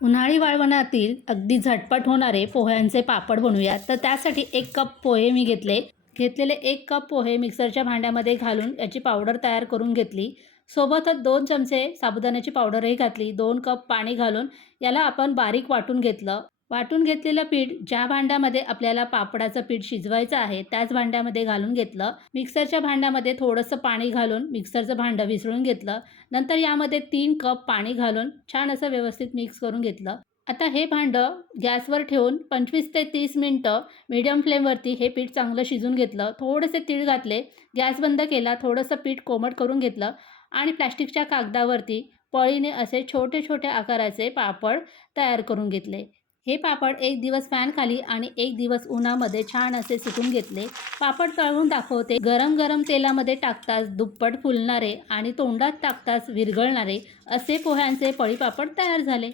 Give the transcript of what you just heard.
उन्हाळी वाळवणातील अगदी झटपट होणारे पोह्यांचे पापड बनवूया. तर त्यासाठी 1 कप पोहे मी घेतलेले 1 कप पोहे मिक्सरच्या भांड्यामध्ये घालून याची पावडर तयार करून घेतली. सोबतच 2 चमचे साबुदाण्याची पावडरही घातली. 2 कप पाणी घालून याला आपण बारीक वाटून घेतलं. वाटून घेतलेलं पीठ ज्या भांड्यामध्ये आपल्याला पापडाचं पीठ शिजवायचं आहे त्याच भांड्यामध्ये घालून घेतलं. मिक्सरच्या भांड्यामध्ये थोडंसं पाणी घालून मिक्सरचं भांडं विसळून घेतलं. नंतर यामध्ये 3 कप पाणी घालून छान असं व्यवस्थित मिक्स करून घेतलं. आता हे भांडं गॅसवर ठेवून 25 ते 30 मिनिटं मीडियम फ्लेमवरती हे पीठ चांगलं शिजून घेतलं. थोडेसे तीळ घातले, गॅस बंद केला, थोडंसं पीठ कोमट करून घेतलं आणि प्लॅस्टिकच्या कागदावरती पळीने असे छोटे छोटे आकाराचे पापड तयार करून घेतले. हे पापड 1 दिवस फॅनखाली आणि 1 दिवस उन्हामध्ये छान असे सुकून घेतले. पापड तळून दाखवते. गरम गरम तेलामध्ये टाकताच दुप्पट फुलणारे आणि तोंडात टाकताच विरघळणारे असे पोह्यांचे पळीपापड तयार झाले.